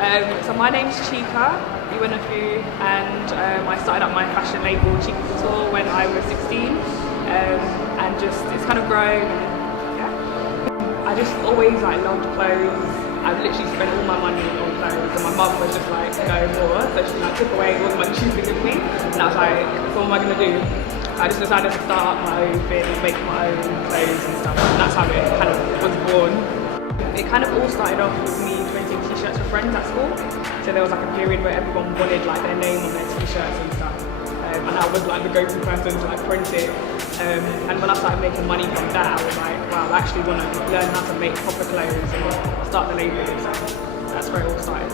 So my name's Chika, Oluwefu, and I started up my fashion label Chika when I was 16, and just it's kind of grown. And, yeah, I just always loved clothes. I've literally spent all my money on clothes, and my mum was just like, no more. So she took away all the money she was giving me, and I was like, so what am I gonna do? I just decided to start up my own thing, make my own clothes and stuff, and that's how it kind of was born. It kind of all started off with me printing t-shirts for friends at school. So there was a period where everyone wanted their name on their t-shirts and stuff. And I was the go-to person to print it. And when I started making money from that, I was like, wow, I actually want to learn how to make proper clothes and start the label. So that's where it all started.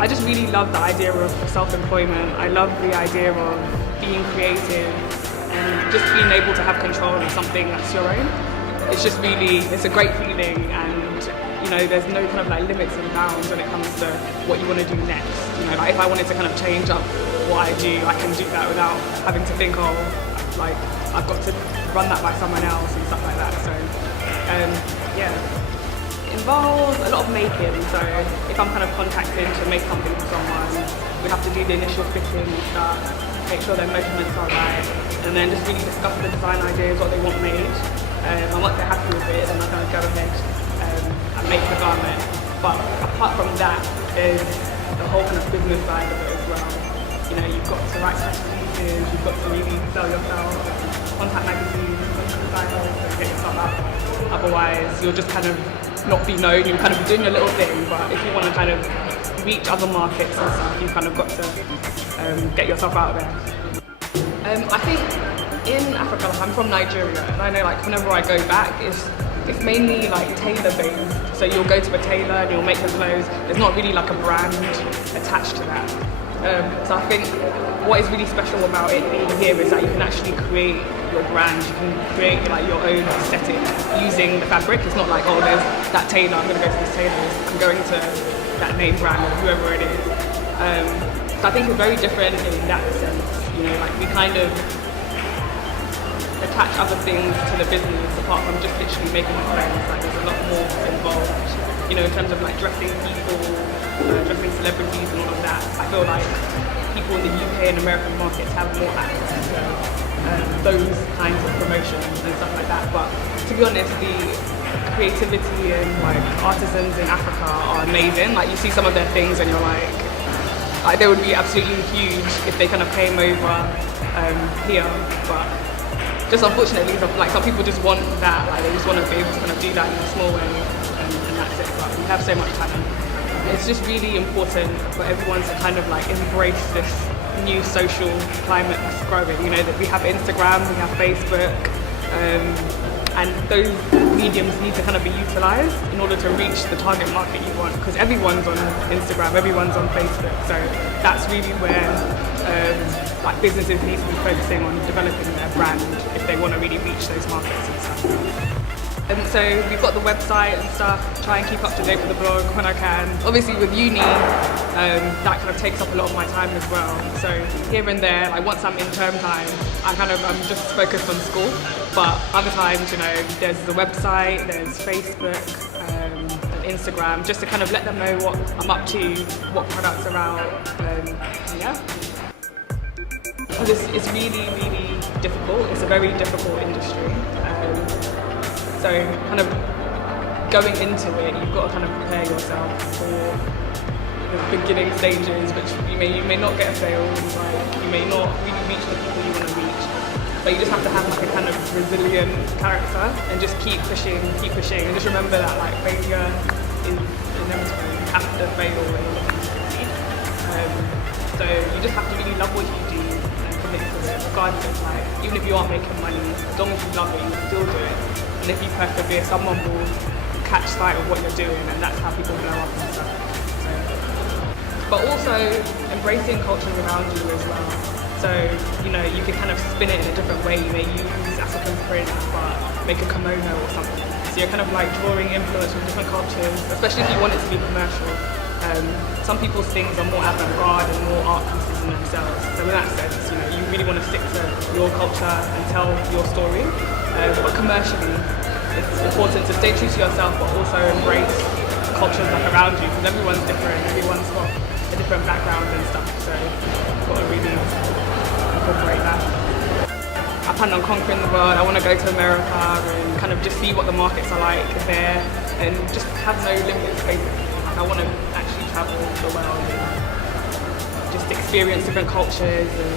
I just really love the idea of self-employment. I love the idea of being creative and just being able to have control of something that's your own. It's just really, it's a great feeling, and there's no kind of limits and bounds when it comes to what you want to do next. If I wanted to kind of change up what I do, I can do that without having to think, I've got to run that by someone else and stuff like that. So, yeah. Involves a lot of making, so if I'm kind of contacted to make something for someone, we have to do the initial fitting and stuff, make sure their measurements are right, and then just really discuss the design ideas, what they want made, and once they're happy with it, then I kind of go ahead and make the garment. But apart from that, there's the whole kind of business side of it as well. You've got to write specialties, you've got to really sell yourself, contact magazines, contact designers, and get yourself out. Otherwise, you'll just kind of not be known, you'll kind of be doing your little thing, but if you want to kind of reach other markets and stuff, you've kind of got to get yourself out there. I think in Africa, I'm from Nigeria, and I know whenever I go back, it's mainly tailor based. So you'll go to a tailor and you'll make the clothes. There's not really a brand attached to that. So I think what is really special about it being here is that you can actually create your brand, you can create your own aesthetic using the fabric. It's not oh, there's that tailor, I'm going to go to this tailor, I'm going to that name brand or whoever it is. So I think it's very different in that sense. We kind of attach other things to the business apart from just literally making the clothes. There's a lot more involved, in terms of dressing people, dressing celebrities and all of that. I feel people in the UK and American markets have more access to those kinds of promotions and stuff like that. But to be honest, the creativity and artisans in Africa are amazing. You see some of their things and you're they would be absolutely huge if they kind of came over here. But just unfortunately, some people just want that. They just want to be able to kind of do that in a small way, and that's it. But we have so much talent. It's just really important for everyone to kind of embrace this new social climate that's growing. That we have Instagram, we have Facebook, and those mediums need to kind of be utilised in order to reach the target market you want. Because everyone's on Instagram, everyone's on Facebook, so that's really where businesses need to be focusing on developing their brand if they want to really reach those markets and stuff. So we've got the website and stuff, try and keep up to date with the blog when I can. Obviously with uni, that kind of takes up a lot of my time as well. So here and there, once I'm in term time, I'm just focused on school. But other times, there's the website, there's Facebook, and Instagram, just to kind of let them know what I'm up to, what products are out, yeah. Because it's really, really difficult. It's a very difficult industry. So kind of going into it, you've got to kind of prepare yourself for the beginning stages, which you may not get sales, you may not really reach the people you want to reach, but you just have to have a kind of resilient character and just keep pushing, and just remember that failure is inevitable. You have to fail in order to succeed. So you just have to really love what you do and commit to it, regardless of even if you aren't making money, as long as you love it, you can still do it. And if you persevere, someone will catch sight of what you're doing, and that's how people blow up and stuff. So, but also embracing cultures around you as well. So, you can kind of spin it in a different way. You may use African print, but make a kimono or something. So you're kind of drawing influence from different cultures, especially if you want it to be commercial. Some people's things are more avant-garde and more art pieces in themselves. So in that sense, you really want to stick to your culture and tell your story. But commercially, it's important to stay true to yourself, but also embrace cultures like around you, because everyone's different, everyone's got a different background and stuff, so you've got to really incorporate that. I plan on conquering the world. I want to go to America and kind of just see what the markets are like there and just have no limits basically. Like I want to actually travel the world and just experience different cultures and